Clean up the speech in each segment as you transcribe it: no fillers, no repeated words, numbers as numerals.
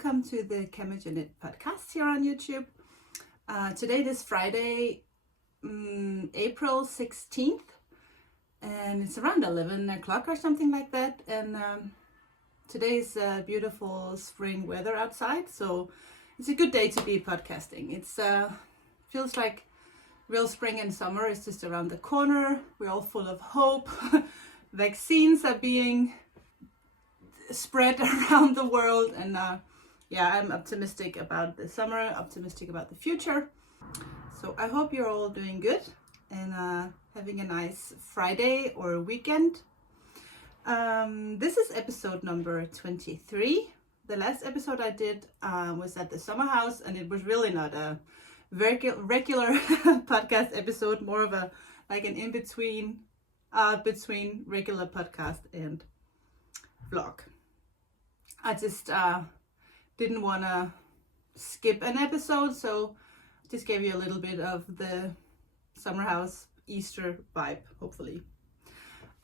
welcome to the CamijoKnit podcast here on YouTube. Today is Friday, April 16th, and it's around 11 o'clock or something like that. And today's beautiful spring weather outside, so it's a good day to be podcasting. It's feels like real spring and summer is just around the corner. We're all full of hope. Vaccines are being spread around the world, and I'm optimistic about the summer, optimistic about the future. So I hope you're all doing good and having a nice Friday or weekend. This is episode number 23. The last episode I did was at the summer house, and it was really not a regular podcast episode, more of a like an in-between between regular podcast and vlog. I just didn't want to skip an episode, so just gave you a little bit of the summer house Easter vibe, hopefully.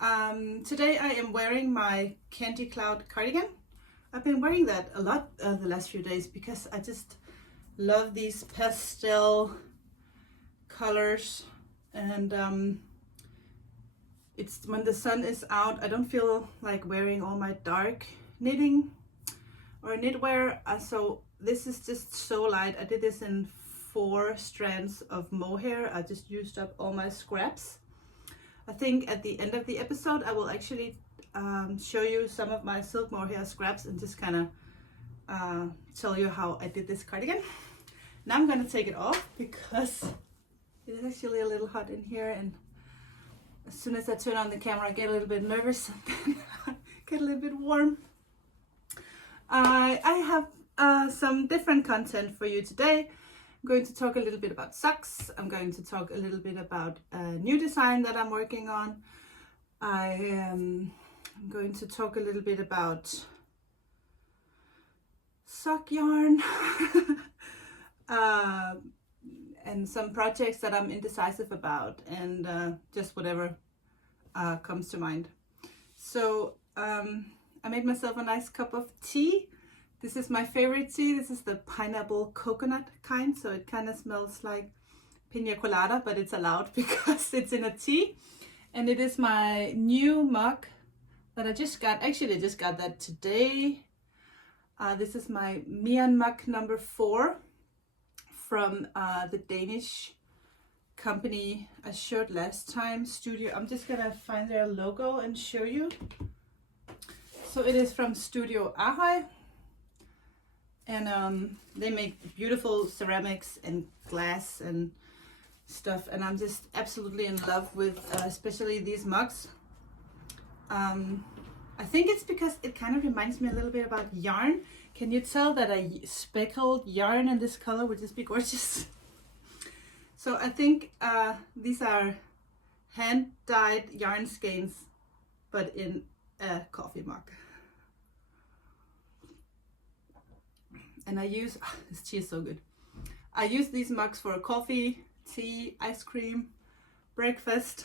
Today I am wearing my Candy Cloud cardigan. I've been wearing that a lot the last few days because I just love these pastel colors, and it's when the sun is out, I don't feel like wearing all my dark knitting or knitwear, so this is just so light. I did this in 4 strands of mohair. I just used up all my scraps. I think at the end of the episode I will actually show you some of my silk mohair scraps and just kind of tell you how I did this cardigan. Now I'm gonna take it off because it is actually a little hot in here, and as soon as I turn on the camera I get a little bit nervous and then get a little bit warm. I have some different content for you today. I'm going to talk a little bit about socks. I'm going to talk a little bit about a new design that I'm working on. I'm going to talk a little bit about sock yarn and some projects that I'm indecisive about, and just whatever comes to mind. So I made myself a nice cup of tea. This is my favorite tea. This is the pineapple coconut kind, so it kind of smells like pina colada, but it's allowed because it's in a tea. And it is my new mug that I just got. Actually, I just got that today. This is my Mian mug number 4 from the Danish company I showed last time, Studio. I'm just gonna find their logo and show you. So it is from Studio Ahoy, and they make beautiful ceramics and glass and stuff, and I'm just absolutely in love with especially these mugs. I think it's because it kind of reminds me a little bit about yarn. Can you tell that a speckled yarn in this color would just be gorgeous? So I think these are hand-dyed yarn skeins, but in a coffee mug. And I use, this tea is so good. I use these mugs for coffee, tea, ice cream, breakfast,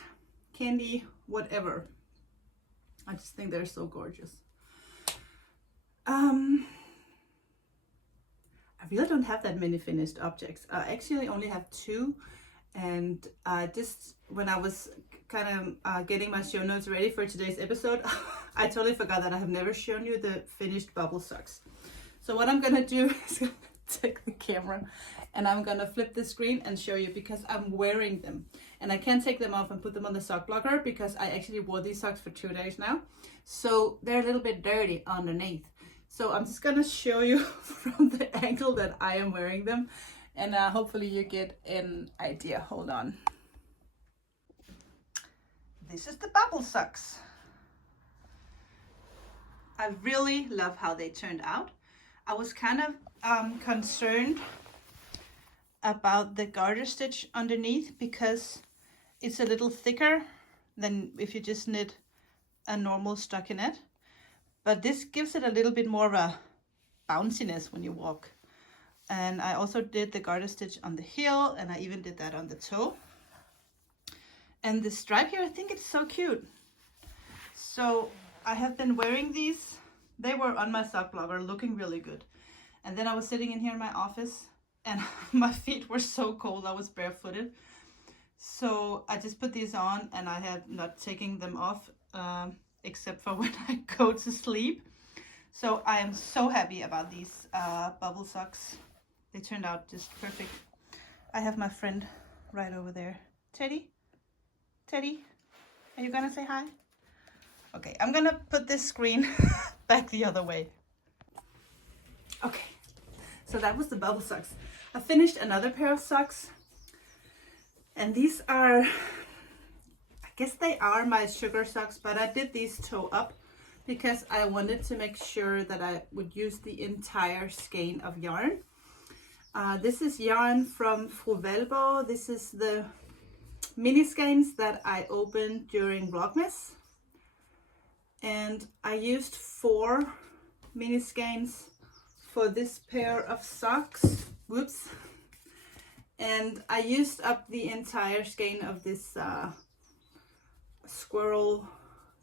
candy, whatever. I just think they're so gorgeous. I really don't have that many finished objects. I actually only have 2, and just when I was kind of getting my show notes ready for today's episode, I totally forgot that I have never shown you the finished bubble socks. So what I'm gonna do is take the camera and I'm gonna flip the screen and show you, because I'm wearing them and I can't take them off and put them on the sock blocker because I actually wore these socks for 2 days now, so they're a little bit dirty underneath. So I'm just gonna show you from the angle that I am wearing them, and hopefully you get an idea. Hold on. This is the bubble socks. I really love how they turned out. I was kind of concerned about the garter stitch underneath because it's a little thicker than if you just knit a normal stockinette. But this gives it a little bit more of a bounciness when you walk. And I also did the garter stitch on the heel, and I even did that on the toe. And the stripe here, I think it's so cute. So I have been wearing these. They were on my sock blogger looking really good. And then I was sitting in here in my office and my feet were so cold, I was barefooted. So I just put these on and I have not taken them off except for when I go to sleep. So I am so happy about these bubble socks. They turned out just perfect. I have my friend right over there. Teddy? Teddy? Are you gonna say hi? Okay, I'm gonna put this screen back the other way. Okay, so that was the bubble socks. I finished another pair of socks. And these are, I guess they are my sugar socks, but I did these toe up because I wanted to make sure that I would use the entire skein of yarn. This is yarn from Ravelry. This is the mini skeins that I opened during Vlogmas. And I used 4 mini skeins for this pair of socks. Whoops. And I used up the entire skein of this squirrel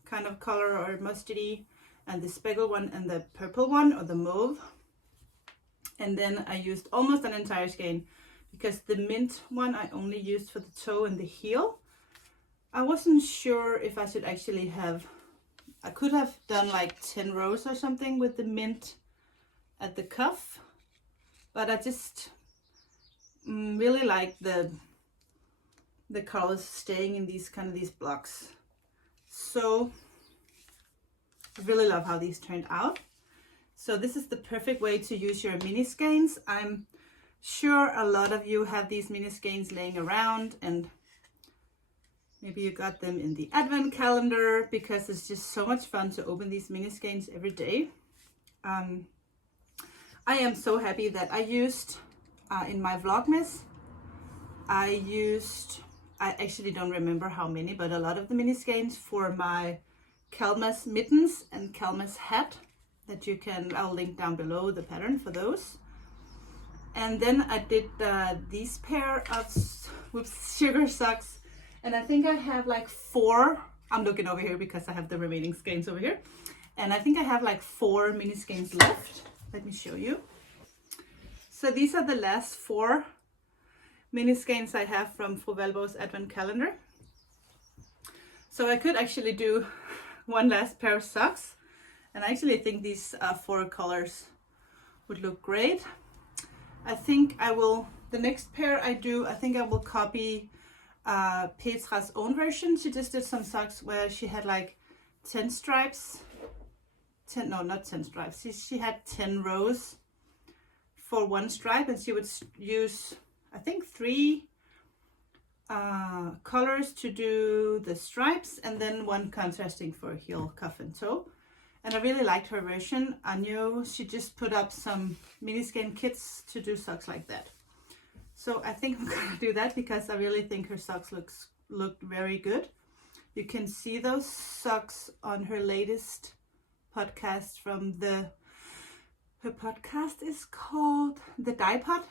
kind of color or mustardy, and the speckle one and the purple one or the mauve. And then I used almost an entire skein because the mint one I only used for the toe and the heel. I wasn't sure if I should actually have, I could have done like 10 rows or something with the mint at the cuff, but I just really like the colors staying in these these blocks. So I really love how these turned out. So this is the perfect way to use your mini skeins. I'm sure a lot of you have these mini skeins laying around, and maybe you got them in the advent calendar because it's just so much fun to open these mini skeins every day. I am so happy that I used in my Vlogmas, I actually don't remember how many, but a lot of the mini skeins for my Kelmas mittens and Kelmas hat that you can, I'll link down below the pattern for those. And then I did these pair of sugar socks, and I think I have like 4, I'm looking over here because I have the remaining skeins over here, and I think I have like 4 mini skeins left. Let me show you. So these are the last 4 mini skeins I have from Ravelry's advent calendar. So I could actually do one last pair of socks, and I actually think these 4 colors would look great. I think I will, the next pair I do, I think I will copy Petra's own version. She just did some socks where she had like 10 stripes. 10, no, not 10 stripes. She had 10 rows for one stripe, and she would use, I think, 3 colors to do the stripes, and then 1 contrasting for heel, cuff, and toe. And I really liked her version. I knew she just put up some mini skein kits to do socks like that. So I think I'm gonna do that because I really think her socks looked very good. You can see those socks on her latest podcast from her podcast is called The Dye Pot,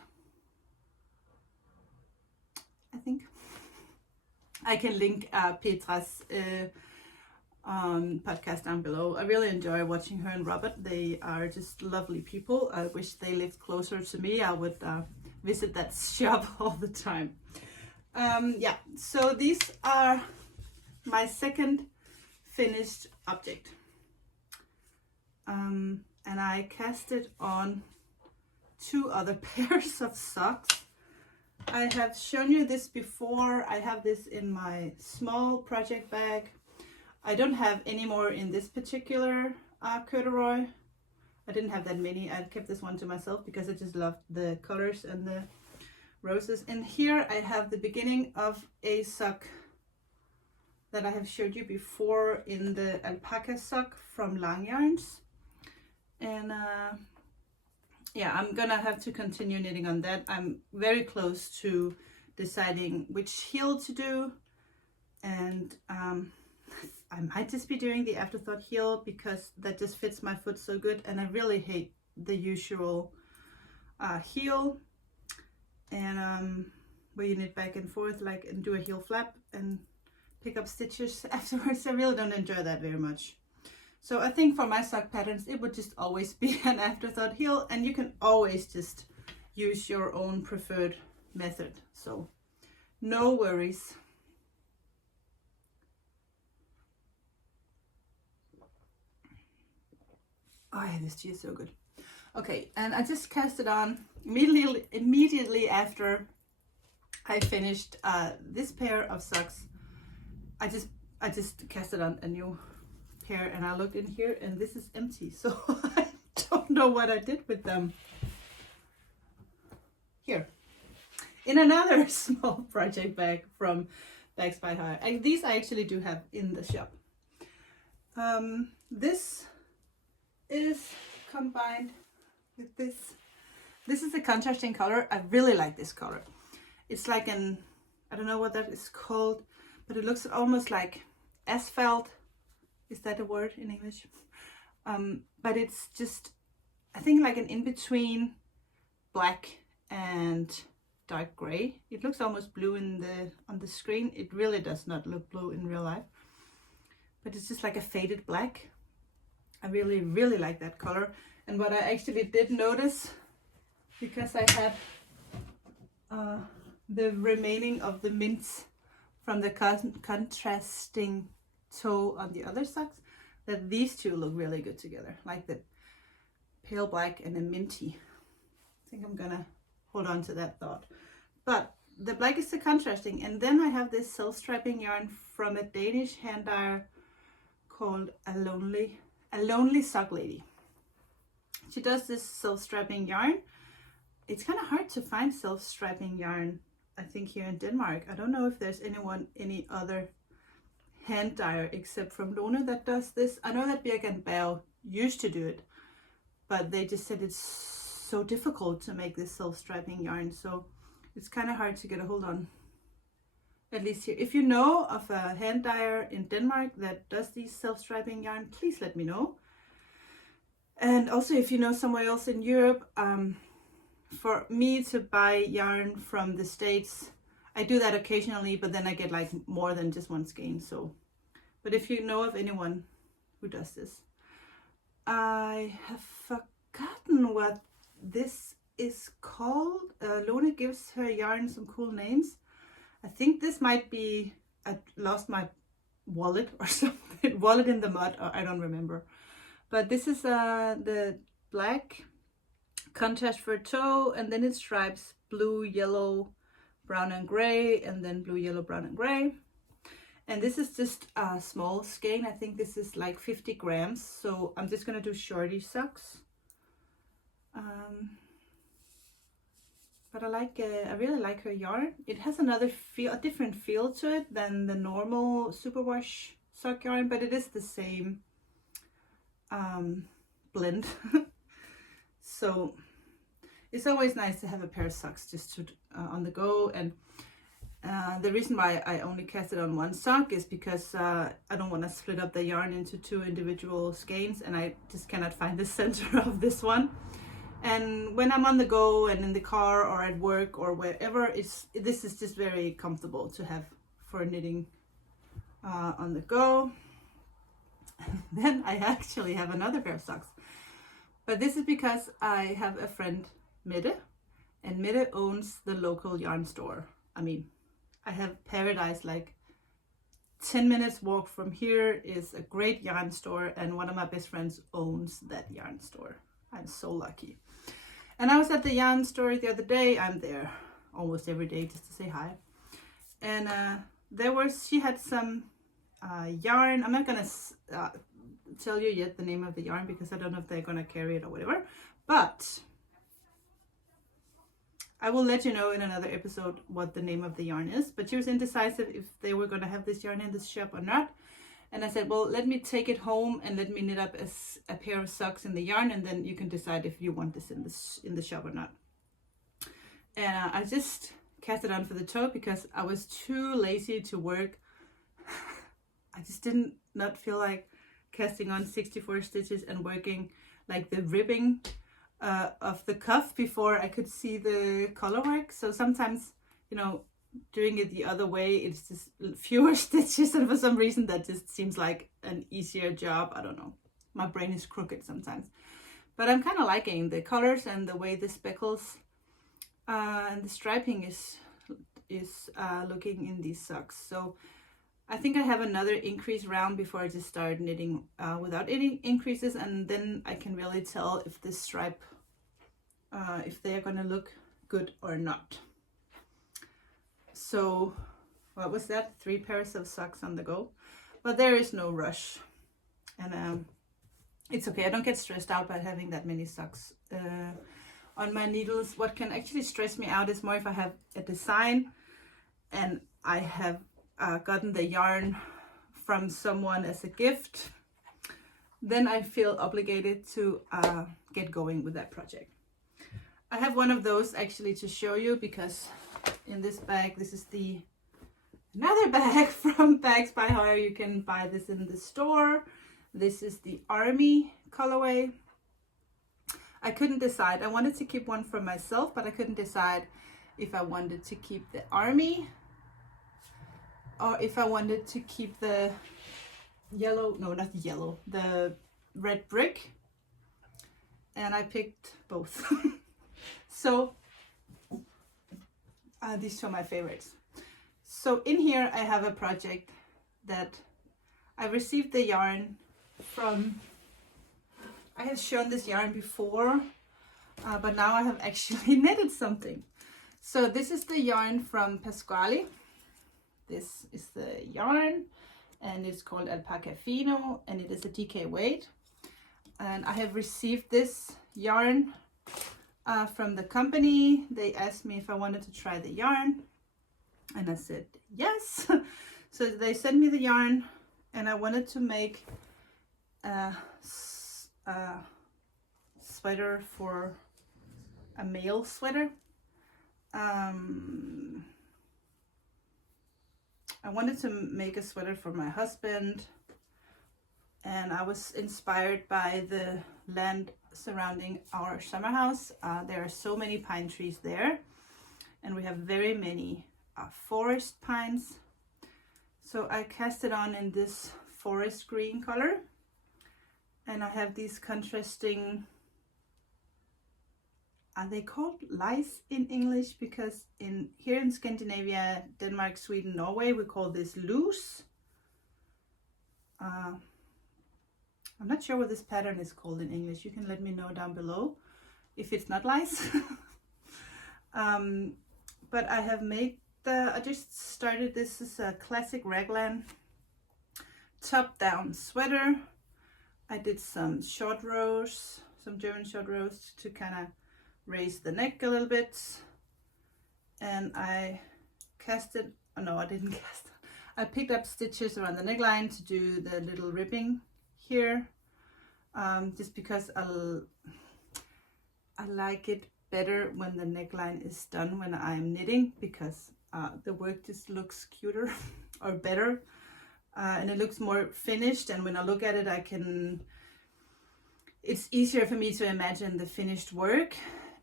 I think. I can link Petra's podcast down below. I really enjoy watching her and Robert. They are just lovely people. I wish they lived closer to me. I would visit that shop all the time. Yeah, so these are my second finished object. And I cast it on 2 other pairs of socks. I have shown you this before. I have this in my small project bag. I don't have any more in this particular corduroy. I didn't have that many. I kept this one to myself because I just loved the colors and the roses. And here I have the beginning of a sock that I have showed you before in the alpaca sock from Lang Yarns. And yeah, I'm gonna have to continue knitting on that. I'm very close to deciding which heel to do, and I might just be doing the afterthought heel because that just fits my foot so good, and I really hate the usual heel and where you knit back and forth like and do a heel flap and pick up stitches afterwards. I really don't enjoy that very much. So I think for my sock patterns, it would just always be an afterthought heel, and you can always just use your own preferred method. So no worries. Oh, this tea is so good. Okay, and I just cast it on immediately after I finished this pair of socks. I just cast it on a new pair, and I looked in here and this is empty, so I don't know what I did with them. Here, in another small project bag from Bags by Hire. These I actually do have in the shop. This is combined with this. This is a contrasting color. I really like this color. It's like an, I don't know what that is called, but it looks almost like asphalt. Is that a word in English? But it's just, I think, like an in-between black and dark gray. It looks almost blue on the screen. It really does not look blue in real life, but it's just like a faded black. I really, really like that color. And what I actually did notice, because I had the remaining of the mints from the contrasting toe on the other socks, that these two look really good together, like the pale black and the minty. I think I'm gonna hold on to that thought. But the black is the contrasting, and then I have this self-striping yarn from a Danish hand dyer called a lonely sock lady. She does this self-striping yarn. It's kind of hard to find self-striping yarn, I think, here in Denmark. I don't know if there's any other hand dyer except from Lone that does this. I know that Birk and Berg used to do it, but they just said it's so difficult to make this self-striping yarn, so it's kind of hard to get a hold on, at least here. If you know of a hand dyer in Denmark that does these self-striping yarn, please let me know. And also, if you know somewhere else in Europe, for me to buy yarn from the States, I do that occasionally, but then I get like more than just one skein. So, but if you know of anyone who does this, I have forgotten what this is called. Lone gives her yarn some cool names. I think this might be, I lost my wallet or something, wallet in the mud, or I don't remember. But this is the black contrast for toe, and then it stripes blue, yellow, brown and gray, and then blue, yellow, brown and gray. And this is just a small skein. I think this is like 50 grams. So I'm just gonna do shorty socks. But I really like her yarn. It has another feel, a different feel to it than the normal superwash sock yarn, but it is the same blend. So it's always nice to have a pair of socks just to on the go. And the reason why I only cast it on one sock is because I don't want to split up the yarn into two individual skeins, and I just cannot find the center of this one. And when I'm on the go and in the car or at work or wherever, this is just very comfortable to have for knitting on the go. Then I actually have another pair of socks, but this is because I have a friend, Mette, and Mette owns the local yarn store. I mean, I have Paradise, like 10 minutes walk from here is a great yarn store, and one of my best friends owns that yarn store. I'm so lucky. And I was at the yarn store the other day. I'm there almost every day just to say hi. And she had some yarn. I'm not gonna tell you yet the name of the yarn because I don't know if they're gonna carry it or whatever, but I will let you know in another episode what the name of the yarn is. But she was indecisive if they were gonna have this yarn in this shop or not. And I said, well, let me take it home and let me knit up a pair of socks in the yarn, and then you can decide if you want this in the shop or not. And I just cast it on for the toe because I was too lazy to work. I just did not feel like casting on 64 stitches and working like the ribbing of the cuff before I could see the color work. So sometimes, you know, doing it the other way, it's just fewer stitches, and for some reason that just seems like an easier job. I don't know. my brain is crooked sometimes. But I'm kind of liking the colors and the way the speckles and the striping is looking in these socks. So I think I have another increase round before I just start knitting without any increases, and then I can really tell if this stripe, if they are going to look good or not. So what was that? 3 pairs of socks on the go, but there is no rush, and it's okay. I don't get stressed out by having that many socks on my needles. What can actually stress me out is more if I have a design and I have gotten the yarn from someone as a gift, then I feel obligated to get going with that project. I have one of those actually to show you, because in this bag, this is another bag from Bags by Hire. You can buy this in the store. This is the Army colorway. I couldn't decide. I wanted to keep one for myself, but I couldn't decide if I wanted to keep the Army or if I wanted to keep the yellow, no, not the yellow, the red brick. And I picked both. So these two are my favorites. So in here I have a project that I received the yarn from, I have shown this yarn before, but now I have actually knitted something. So this is the yarn from Pasquale. This is the yarn, and it's called Alpaca Fino, and it is a DK weight. And I have received this yarn from the company. They asked me if I wanted to try the yarn, and I said yes. So they sent me the yarn, and I wanted to make a sweater for a male sweater. I wanted to make a sweater for my husband, and I was inspired by the land surrounding our summer house. There are so many pine trees there, and we have very many forest pines. So I cast it on in this forest green color, and I have these contrasting, are they called lice in English? Because here in Scandinavia, Denmark, Sweden, Norway, we call this loose. I'm not sure what this pattern is called in English. You can let me know down below if it's not lice. But I have made I just started, this is a classic raglan top down sweater. I did some short rows, some German short rows to kind of raise the neck a little bit, and I casted, oh no, I didn't cast, I picked up stitches around the neckline to do the little ribbing here, just because I like it better when the neckline is done when I'm knitting, because the work just looks cuter or better, and it looks more finished, and when I look at it it's easier for me to imagine the finished work.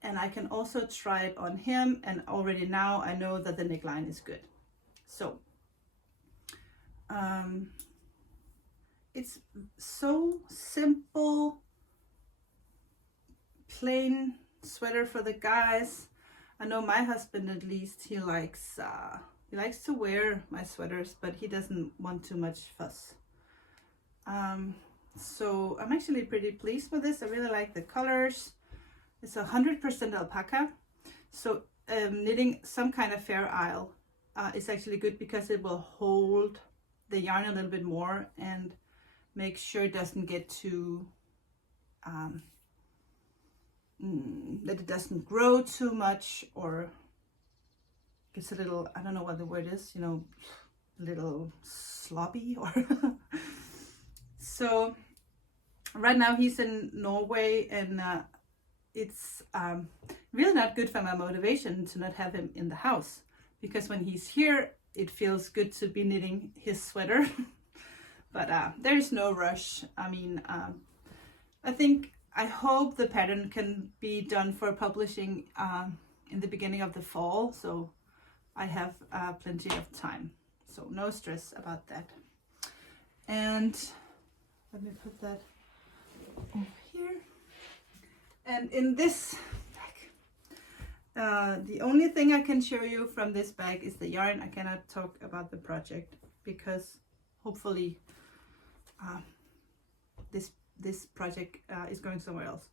And I can also try it on him, and already now I know that the neckline is good. So it's so simple, plain sweater for the guys. I know my husband, at least, he likes to wear my sweaters, but he doesn't want too much fuss. So I'm actually pretty pleased with this. I really like the colors. It's 100% alpaca, so knitting some kind of fair isle is actually good, because it will hold the yarn a little bit more and make sure it doesn't get too, that it doesn't grow too much or gets a little, I don't know what the word is, a little sloppy or so right now he's in Norway, and it's really not good for my motivation to not have him in the house, because when he's here it feels good to be knitting his sweater. But there's no rush. I mean, I hope the pattern can be done for publishing in the beginning of the fall, so I have plenty of time, so no stress about that. And let me put that over here. And in this bag, the only thing I can show you from this bag is the yarn. I cannot talk about the project because hopefully this project is going somewhere else.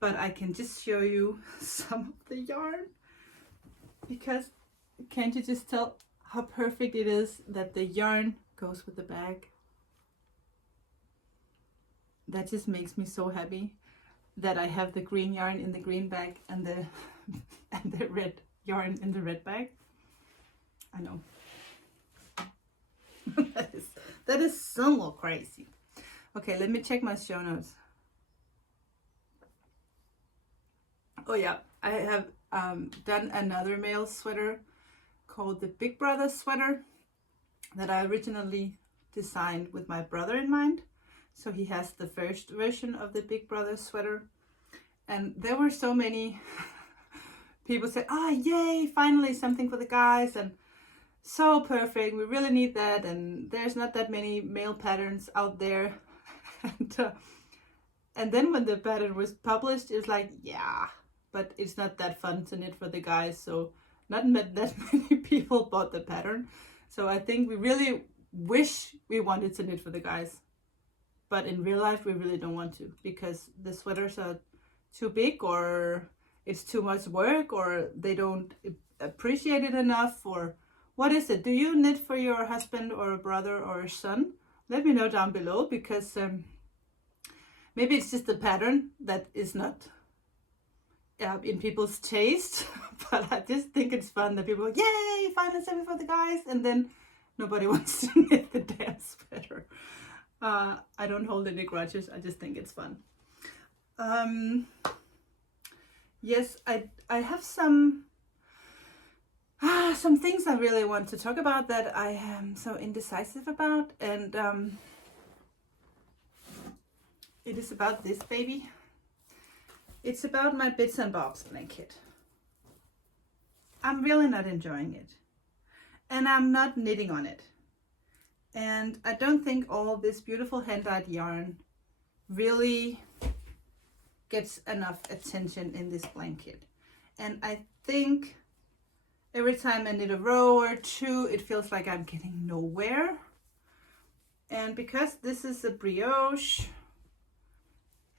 But I can just show you some of the yarn, because can't you just tell how perfect it is that the yarn goes with the bag? That just makes me so happy that I have the green yarn in the green bag and the and the red yarn in the red bag. I know. that is so crazy. Okay, let me check my show notes. Oh yeah, I have done another male sweater called the Big Brother sweater that I originally designed with my brother in mind. So he has the first version of the Big Brother sweater. And there were so many people said, "Ah, yay, finally something for the guys, and so perfect, we really need that, and there's not that many male patterns out there." And then when the pattern was published, it was like, yeah, but it's not that fun to knit for the guys, so not that many people bought the pattern. So I think we really wish we wanted to knit for the guys, but in real life we really don't want to, because the sweaters are too big, or it's too much work, or they don't appreciate it enough, or what is it? Do you knit for your husband or a brother or a son? Let me know down below, because maybe it's just the pattern that is not in people's taste, but I just think it's fun that people go, yay, finally something for the guys, and then nobody wants to knit the damn sweater. I don't hold any grudges, I just think it's fun. Yes, I have some things I really want to talk about that I am so indecisive about, and it is about this baby. It's about my Bits and Bobs blanket. I'm really not enjoying it, and I'm not knitting on it, and I don't think all this beautiful hand-dyed yarn really gets enough attention in this blanket. And I think every time I knit a row or two, it feels like I'm getting nowhere. And because this is a brioche,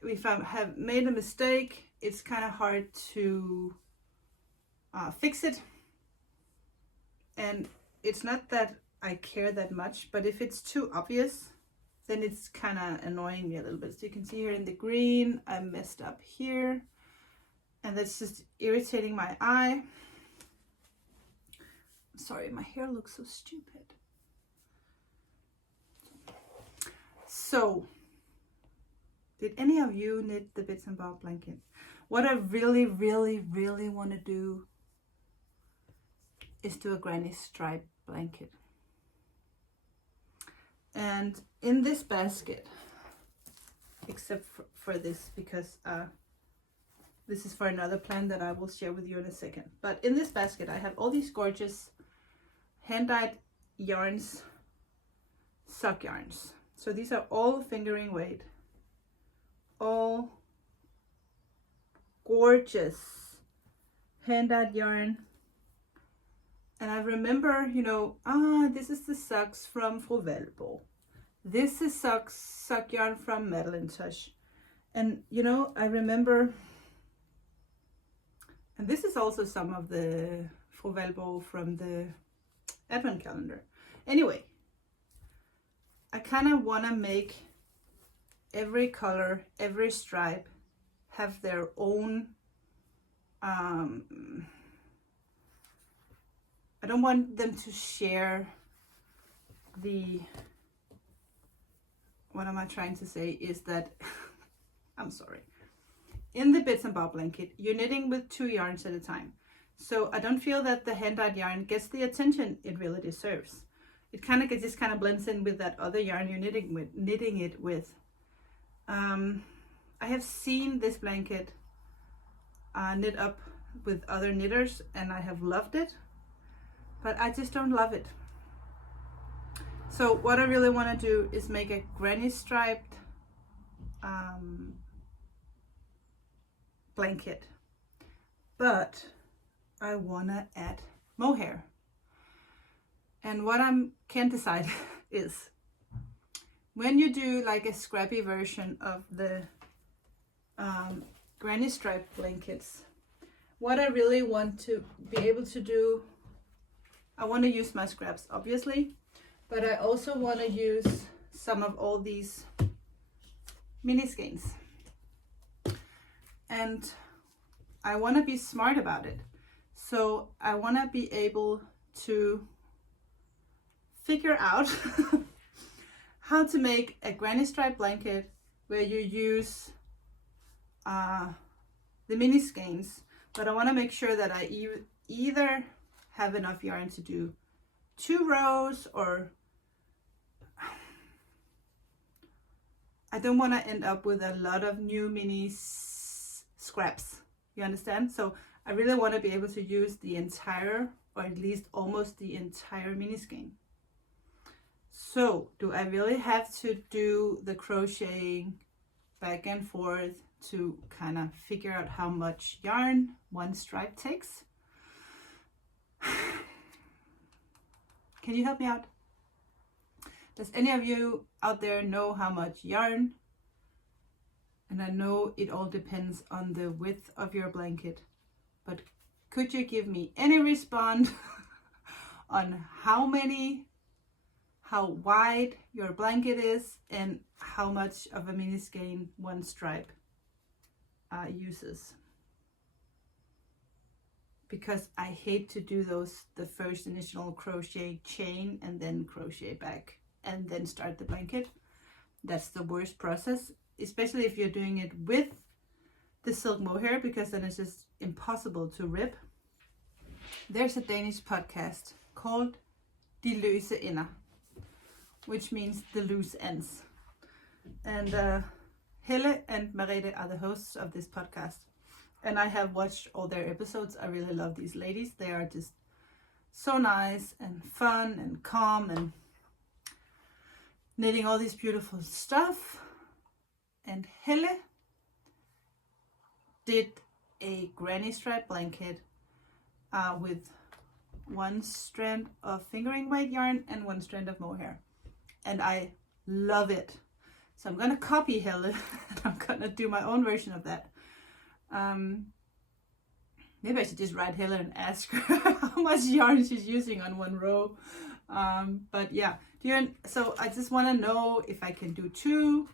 if I have made a mistake, it's kind of hard to fix it. And it's not that I care that much, but if it's too obvious, then it's kind of annoying me a little bit. So you can see here in the green, I messed up here, and that's just irritating my eye. Sorry, my hair looks so stupid. So, did any of you knit the Bits and Bob blanket? What I really, really, really want to do is do a granny stripe blanket. And in this basket, except for this, because this is for another plan that I will share with you in a second. But in this basket, I have all these gorgeous hand-dyed yarns, sock yarns. So these are all fingering weight, all gorgeous hand-dyed yarn. And I remember, you know, this is the socks from Ravelry. This is sock yarn from Madeline Touch. And, you know, I remember, and this is also some of the Ravelry from the advent calendar. Anyway, I kind of want to make every color, every stripe have their own I don't want them to share the, what am I trying to say is that, I'm sorry. In the Bits and Bob blanket, you're knitting with 2 yarns at a time. So I don't feel that the hand-dyed yarn gets the attention it really deserves. It kind of just kind of blends in with that other yarn you're knitting it with. I have seen this blanket knit up with other knitters, and I have loved it. But I just don't love it. So what I really want to do is make a granny striped blanket, but I wanna add mohair. And what I can't decide is, when you do like a scrappy version of the granny stripe blankets, what I really want to be able to do, I want to use my scraps obviously, but I also want to use some of all these mini skeins, and I want to be smart about it. So I want to be able to figure out how to make a granny stripe blanket where you use the mini skeins, but I want to make sure that I either have enough yarn to do 2 rows, or I don't want to end up with a lot of new mini scraps, you understand? So I really want to be able to use the entire, or at least almost the entire mini skein. So do I really have to do the crocheting back and forth to kind of figure out how much yarn one stripe takes? Can you help me out? Does any of you out there know how much yarn? And I know it all depends on the width of your blanket, but could you give me any response on how wide your blanket is and how much of a mini skein one stripe uses? Because I hate to do the first initial crochet chain and then crochet back and then start the blanket. That's the worst process, especially if you're doing it with the silk mohair, because then it's just impossible to rip. There's a Danish podcast called De Løse Ender, which means the loose ends. And Helle and Merete are the hosts of this podcast. And I have watched all their episodes. I really love these ladies. They are just so nice and fun and calm and knitting all this beautiful stuff. And Helle did a granny stripe blanket with 1 strand of fingering weight yarn and 1 strand of mohair. And I love it. So I'm gonna copy Helle and I'm gonna do my own version of that. Maybe I should just write Helle and ask her how much yarn she's using on 1 row. But yeah, so I just want to know if I can do 2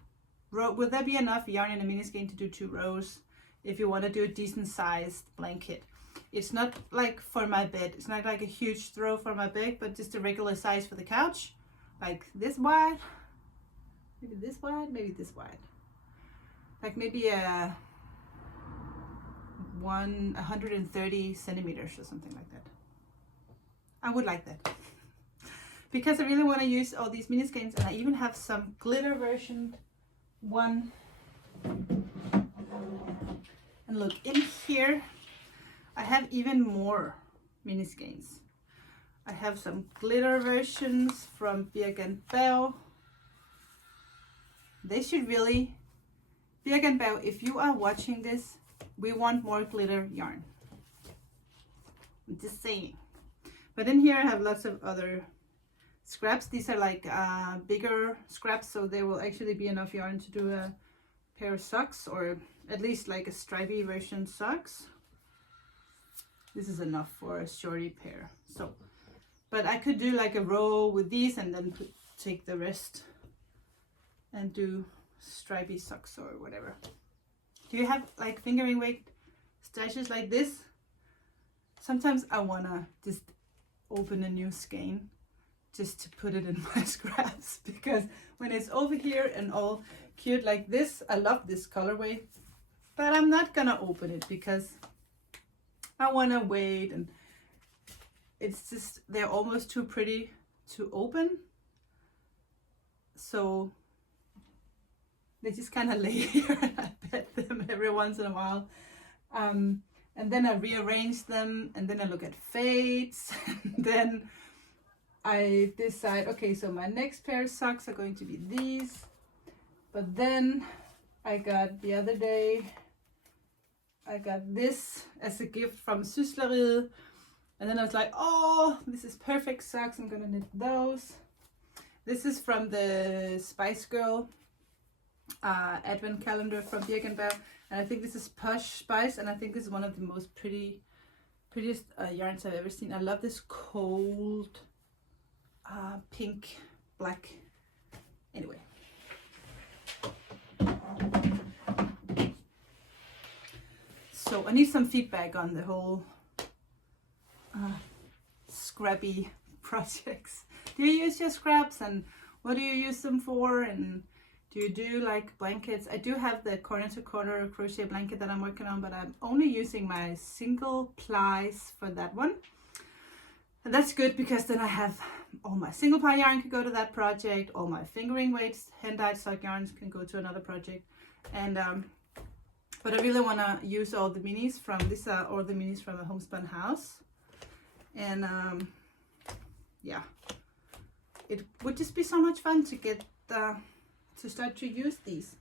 rows. Will there be enough yarn in a mini skein to do 2 rows if you want to do a decent sized blanket? It's not like for my bed. It's not like a huge throw for my bed, but just a regular size for the couch. Like this wide, maybe this wide, maybe this wide. Like maybe a 130 centimeters or something like that. I would like that. Because I really want to use all these mini skeins, and I even have some glitter version 1. And look, in here I have even more mini skeins. I have some glitter versions from Birk & Bau. They should really, Birk & Bau, if you are watching this, we want more glitter yarn. I'm just saying. But in here I have lots of other scraps. These are like bigger scraps, so there will actually be enough yarn to do a pair of socks, or at least like a stripy version socks. This is enough for a shorty pair. So, but I could do like a row with these and then take the rest and do stripy socks or whatever. Do you have like fingering weight stashes like this? Sometimes I wanna just open a new skein just to put it in my scraps, because when it's over here and all cute like this, I love this colorway, but I'm not gonna open it because I wanna wait, and it's just, they're almost too pretty to open, so they just kind of lay here and I pet them every once in a while. And then I rearrange them, and then I look at fates, and then I decide, okay, so my next pair of socks are going to be these. But then I got the other day. I got this as a gift from Sysleriet. And then I was like, oh, this is perfect socks. I'm gonna knit those. This is from the Spice Girl advent calendar from Birkenberg. And I think this is Posh Spice. And I think this is one of the most prettiest yarns I've ever seen. I love this cold pink, black. Anyway. So I need some feedback on the whole Scrappy projects. Do you use your scraps, and what do you use them for, and do you do like blankets? I do have the corner to corner crochet blanket that I'm working on, but I'm only using my single plies for that one. And that's good because then I have all my single ply yarn can go to that project, all my fingering weights, hand-dyed sock yarns can go to another project. And but I really want to use all the minis from these are all the minis from a homespun house. And yeah, it would just be so much fun to get to start to use these.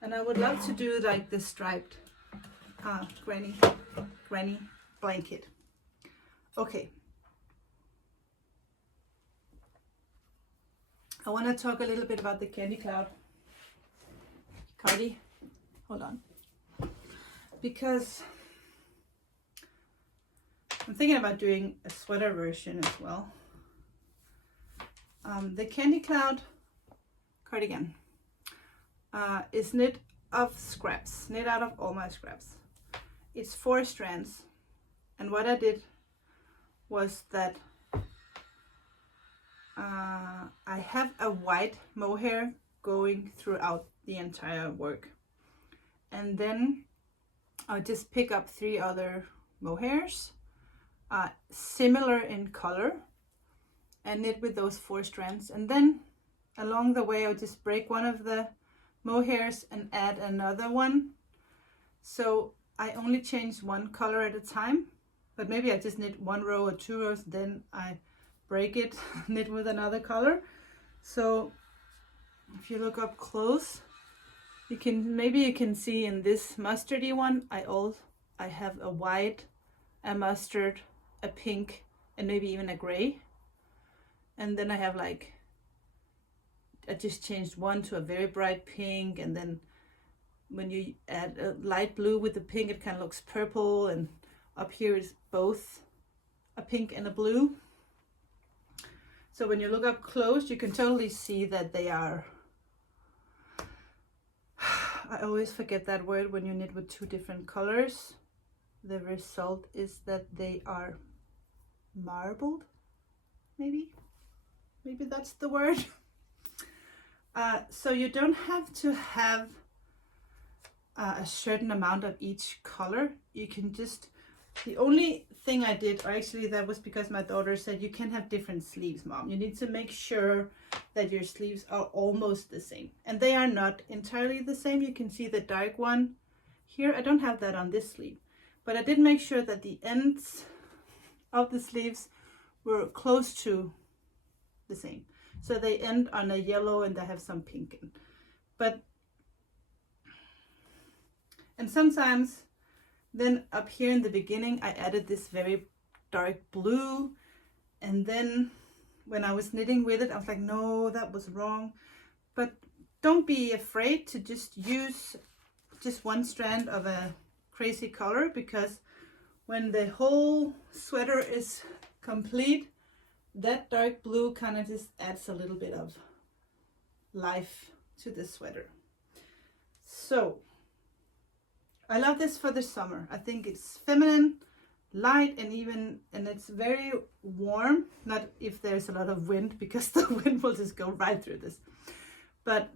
And I would love to do like the striped granny blanket. Okay, I want to talk a little bit about the Candy Cloud Cardi. Hold on, because I'm thinking about doing a sweater version as well. The Candy Cloud cardigan is knit of scraps, knit out of all my scraps. It's 4 strands, and what I did was that I have a white mohair going throughout the entire work, and then I'll just pick up 3 other mohairs similar in color and knit with those 4 strands, and then along the way I'll just break one of the mohairs and add another one. So I only change one color at a time, but maybe I just knit 1 row or 2 rows, then I break it, knit with another color. So if you look up close, you can see in this mustardy one I have a white, a mustard, a pink, and maybe even a gray. And then I have like, I just changed one to a very bright pink, and then when you add a light blue with the pink, it kind of looks purple, and up here is both a pink and a blue. So when you look up close, you can totally see that they are, I always forget that word when you knit with 2 different colors. The result is that they are marbled, maybe that's the word. So you don't have to have a certain amount of each color. You can just, the only thing I did, or actually that was because my daughter said you can have different sleeves, Mom. You need to make sure that your sleeves are almost the same, and they are not entirely the same. You can see the dark one here. I don't have that on this sleeve, but I did make sure that the ends of the sleeves were close to the same. So they end on a yellow and they have some pink in. And sometimes then up here in the beginning I added this very dark blue, and then when I was knitting with it I was like, no, that was wrong. But don't be afraid to just use just 1 strand of a crazy color, because when the whole sweater is complete, that dark blue kind of just adds a little bit of life to the sweater. So I love this for the summer. I think it's feminine, light, and it's very warm. Not if there's a lot of wind, because the wind will just go right through this. But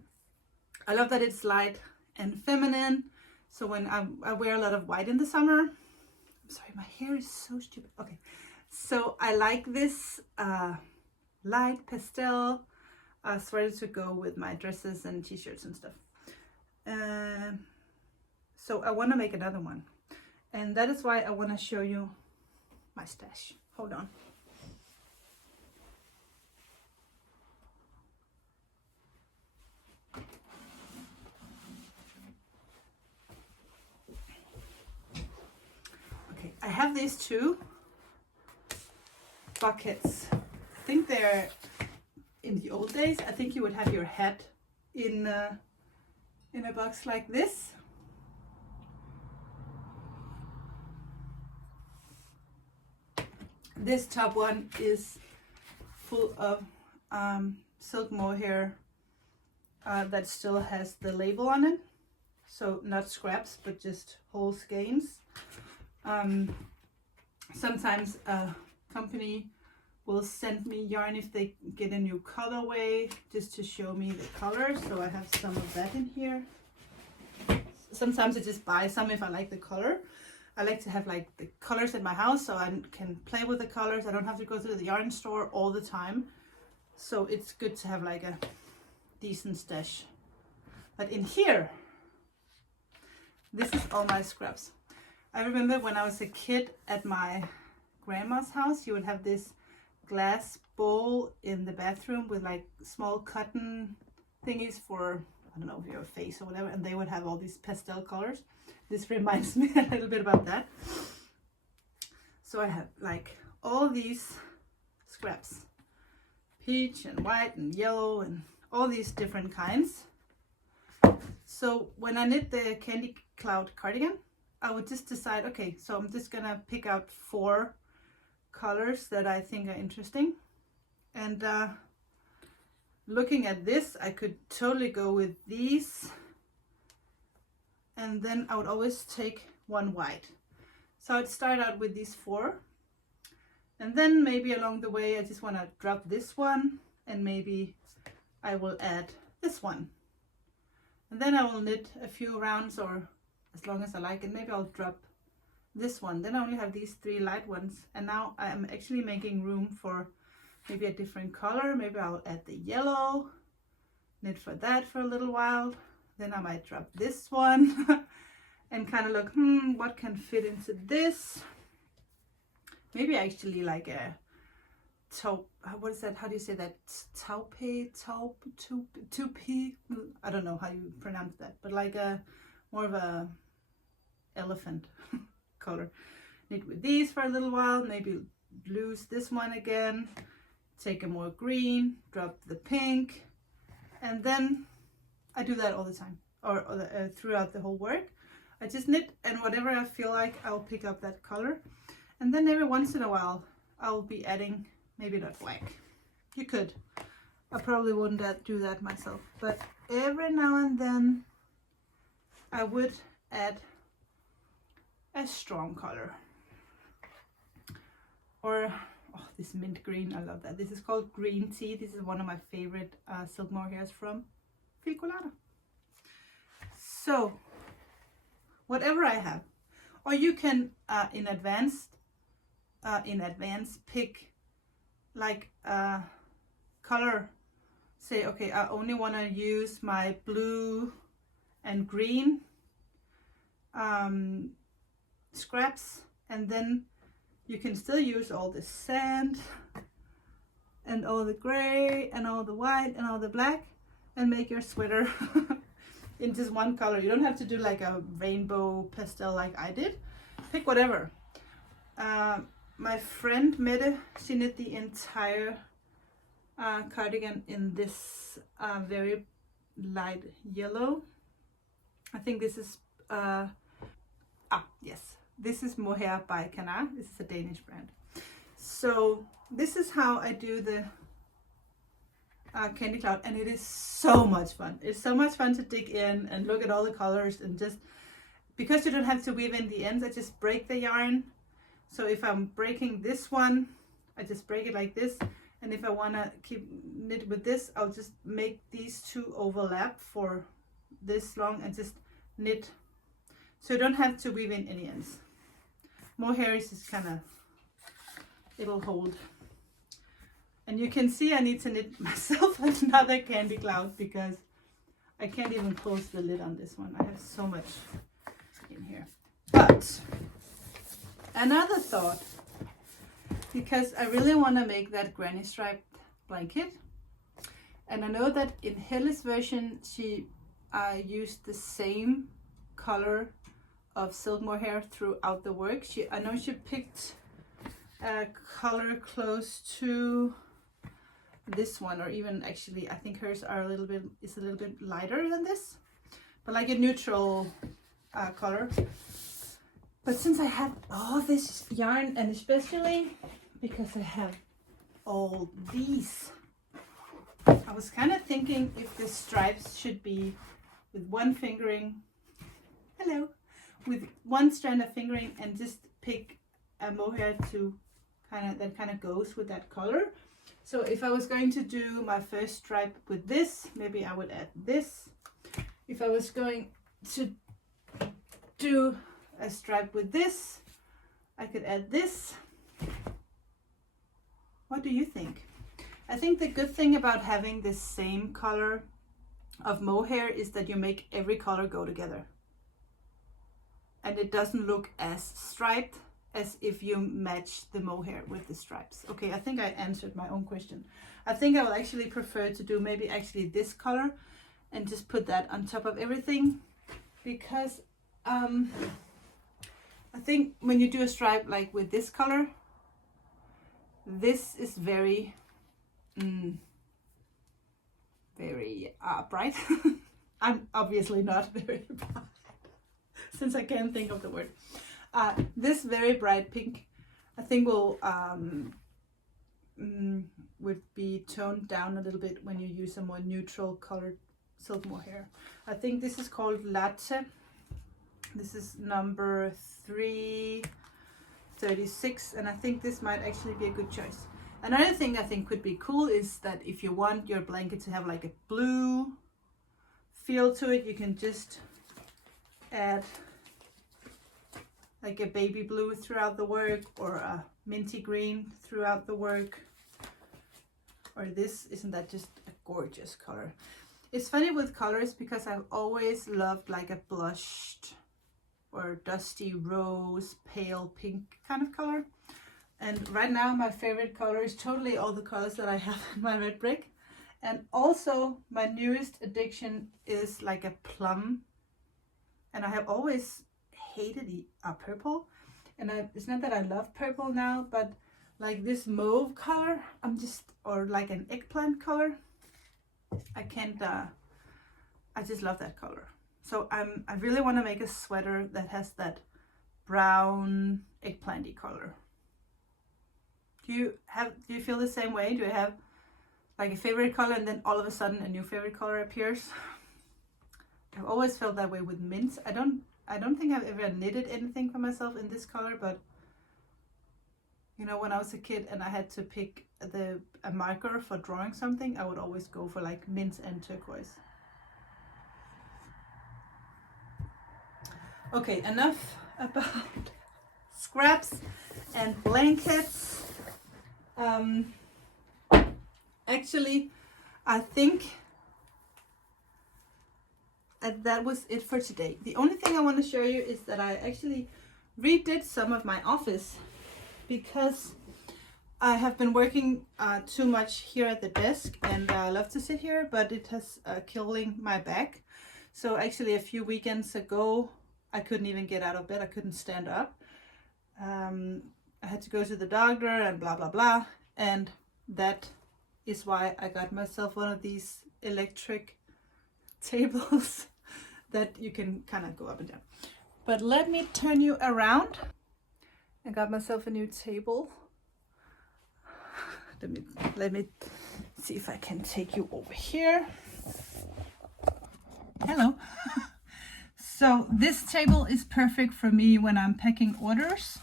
I love that it's light and feminine. So when I wear a lot of white in the summer, I'm sorry, my hair is so stupid. Okay. So I like this light pastel sweater to go with my dresses and t-shirts and stuff. So I want to make another one, and that is why I want to show you my stash. Hold on. I have these two buckets. I think they're, in the old days, I think you would have your hat in a box like this. This top one is full of silk mohair that still has the label on it. So not scraps, but just whole skeins. Sometimes a company will send me yarn if they get a new colorway, just to show me the color. So I have some of that in here. Sometimes I just buy some if I like the color. I like to have like the colors in my house so I can play with the colors. I don't have to go through the yarn store all the time. So it's good to have like a decent stash. But in here, this is all my scraps. I remember when I was a kid at my grandma's house, you would have this glass bowl in the bathroom with like small cotton thingies for, I don't know, if your face or whatever, and they would have all these pastel colors. This reminds me a little bit about that. So I have like all these scraps, peach and white and yellow and all these different kinds. So when I knit the Candy Cloud cardigan, I would just decide, okay, so I'm just gonna pick out 4 colors that I think are interesting. And looking at this, I could totally go with these. And then I would always take one white. So I'd start out with these 4. And then maybe along the way, I just want to drop this one. And maybe I will add this one. And then I will knit a few rounds, or as long as I like it. Maybe I'll drop this one. Then I only have these 3 light ones. And now I am actually making room for maybe a different color. Maybe I'll add the yellow, knit for that for a little while. Then I might drop this one and kind of look, what can fit into this? Maybe actually like a taupe, what is that? How do you say that? Taupe? I don't know how you pronounce that, but like a more of a elephant color. Knit with these for a little while, maybe lose this one again, take a more green, drop the pink, and then I do that all the time, or throughout the whole work. I just knit, and whatever I feel like, I'll pick up that color. And then every once in a while, I'll be adding, maybe not black. You could. I probably wouldn't do that myself. But every now and then, I would add a strong color. Or, oh, this mint green, I love that. This is called green tea. This is one of my favorite silk mohairs from Filcolada. So whatever I have, or you can in advance pick like a color. Say, okay, I only want to use my blue and green scraps, and then you can still use all the sand and all the gray and all the white and all the black and make your sweater in just one color. You don't have to do like a rainbow pastel like I did. Pick whatever. My friend Mette, she knit the entire cardigan in this very light yellow. I think this is yes, this is Mohair by Kana. This is a Danish brand. So this is how I do the Candy Cloud, and it is so much fun. It's so much fun to dig in and look at all the colors, and just because you don't have to weave in the ends, I just break the yarn. So if I'm breaking this one, I just break it like this, and if I want to keep knit with this, I'll just make these 2 overlap for this long and just knit, so you don't have to weave in any ends. Mohair is just kind of, it'll hold. And you can see I need to knit myself another Candy Cloud because I can't even close the lid on this one. I have so much in here. But another thought, because I really want to make that granny striped blanket, and I know that in Helle's version she used the same color of silk mohair throughout the work. I know she picked a color close to this one, or even actually I think hers are a little bit lighter than this, but like a neutral color. But since I have all this yarn, and especially because I have all these, I was kind of thinking if the stripes should be with one fingering, with one strand of fingering, and just pick a mohair to kind of goes with that color. So if I was going to do my first stripe with this, maybe I would add this. If I was going to do a stripe with this, I could add this. What do you think? I think the good thing about having this same color of mohair is that you make every color go together, and it doesn't look as striped as if you match the mohair with the stripes. Okay, I think I answered my own question. I think I will actually prefer to do maybe actually this color and just put that on top of everything, because I think when you do a stripe like with this color, this is very bright. I'm obviously not very bright since I can't think of the word. This very bright pink, I think will would be toned down a little bit when you use a more neutral colored silk mohair. I think this is called Latte. This is number 336, and I think this might actually be a good choice. Another thing I think could be cool is that if you want your blanket to have like a blue feel to it, you can just add like a baby blue throughout the work, or a minty green throughout the work, or this. Isn't that just a gorgeous color? It's funny with colors because I've always loved like a blushed or dusty rose, pale pink kind of color. And right now my favorite color is totally all the colors that I have in my red brick. And also my newest addiction is like a plum. And I have always hated purple. And it's not that I love purple now, but like this mauve color, or like an eggplant color, I can't, I just love that color. So I really want to make a sweater that has that brown eggplanty color. Do you feel the same way? Do you have like a favorite color and then all of a sudden a new favorite color appears? I've always felt that way with mints. I don't think I've ever knitted anything for myself in this color, but you know, when I was a kid and I had to pick a marker for drawing something, I would always go for like mint and turquoise. Okay, enough about scraps and blankets. Actually, I think that was it for today. The only thing I want to show you is that I actually redid some of my office, because I have been working too much here at the desk, and I love to sit here, but it has killing my back. So actually a few weekends ago, I couldn't even get out of bed. I couldn't stand up. I had to go to the doctor and blah, blah, blah. And that is why I got myself one of these electric tables that you can kind of go up and down. But let me turn you around. I got myself a new table. Let me see if I can take you over here. Hello. So this table is perfect for me when I'm packing orders.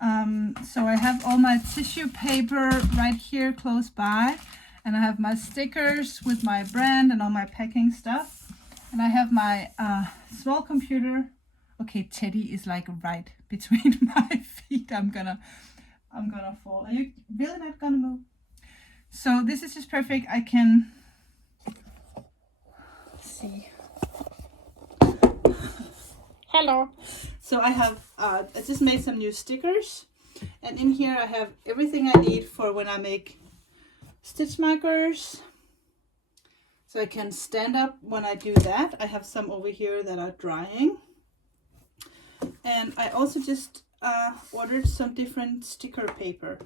So I have all my tissue paper right here close by, and I have my stickers with my brand and all my packing stuff, and I have my small computer. Okay, Teddy is like right between my feet. I'm gonna fall. Are you really not gonna move? So this is just perfect. I can see. Hello. So I have I just made some new stickers, and in here I have everything I need for when I make stitch markers, so I can stand up when I do that. I have some over here that are drying. And I also just ordered some different sticker paper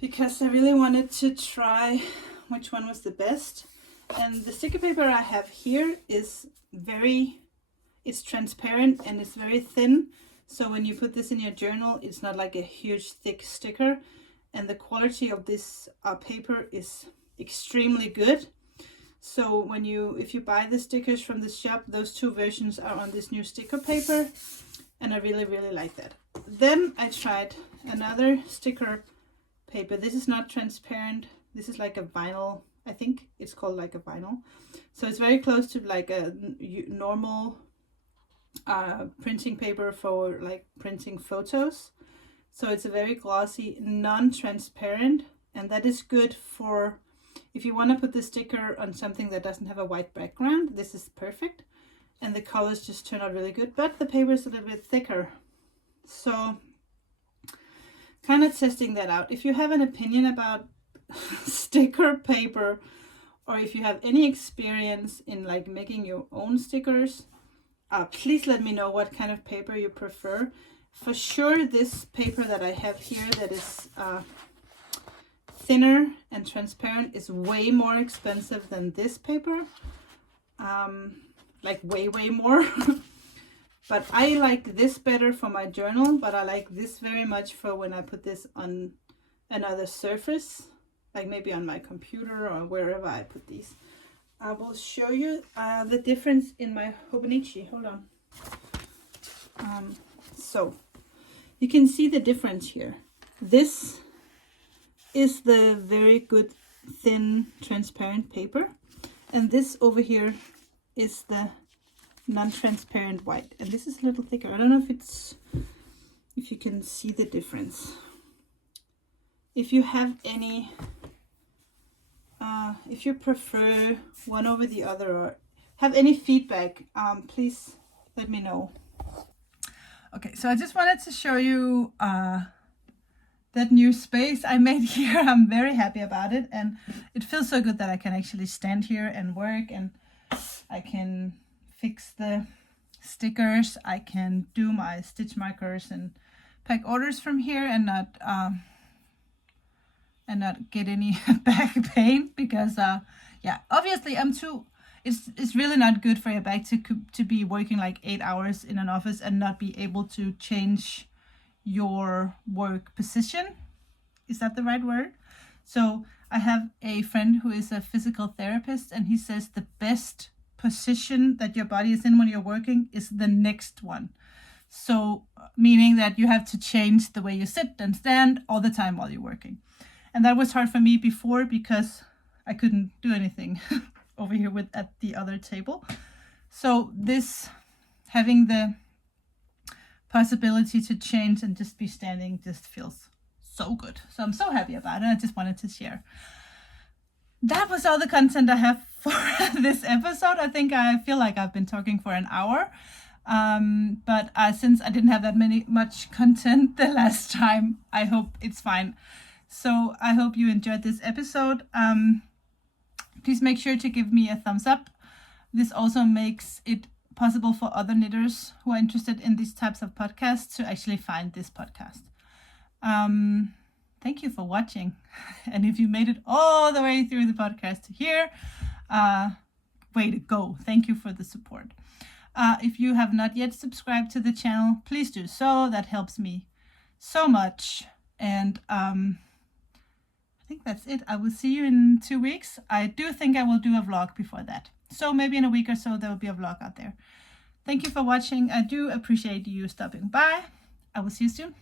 because I really wanted to try which one was the best. And the sticker paper I have here is it's transparent and it's very thin. So when you put this in your journal, it's not like a huge thick sticker. And the quality of this paper is extremely good. So if you buy the stickers from the shop, those two versions are on this new sticker paper. And I really, really like that. Then I tried another sticker paper. This is not transparent. This is like a vinyl. I think it's called like a vinyl. So it's very close to like a normal printing paper for like printing photos. So it's a very glossy, non-transparent, and that is good for if you want to put the sticker on something that doesn't have a white background. This is perfect, and the colors just turn out really good, but the paper is a little bit thicker. So kind of testing that out. If you have an opinion about sticker paper, or if you have any experience in like making your own stickers, please let me know what kind of paper you prefer. For sure, this paper that I have here that is thinner and transparent is way more expensive than this paper. Like way more. But I like this better for my journal, but I like this very much for when I put this on another surface, like maybe on my computer or wherever I put these. I will show you the difference in my Hobonichi. Hold on. So you can see the difference here. This is the very good thin transparent paper, and this over here is the non-transparent white, and this is a little thicker. I don't know if you can see the difference. If you have any if you prefer one over the other or have any feedback, please let me know. Okay, so I just wanted to show you that new space I made here. I'm very happy about it, and it feels so good that I can actually stand here and work, and I can fix the stickers, I can do my stitch markers and pack orders from here and not get any back pain, because yeah, obviously it's really not good for your back to be working like 8 hours in an office and not be able to change your work position. Is that the right word? So I have a friend who is a physical therapist, and he says the best position that your body is in when you're working is the next one. So meaning that you have to change the way you sit and stand all the time while you're working. And that was hard for me before because I couldn't do anything over here at the other table. So this, having the possibility to change and just be standing, just feels so good. So I'm so happy about it. I just wanted to share. That was all the content I have for this episode. I feel like I've been talking for an hour. But since I didn't have that much content the last time, I hope it's fine. So I hope you enjoyed this episode. Please make sure to give me a thumbs up. This also makes it possible for other knitters who are interested in these types of podcasts to actually find this podcast. Thank you for watching. And if you made it all the way through the podcast to here, way to go. Thank you for the support. If you have not yet subscribed to the channel, please do so. That helps me so much. And I think that's it. I will see you in 2 weeks. I do think I will do a vlog before that. So maybe in a week or so, there will be a vlog out there. Thank you for watching. I do appreciate you stopping by. I will see you soon.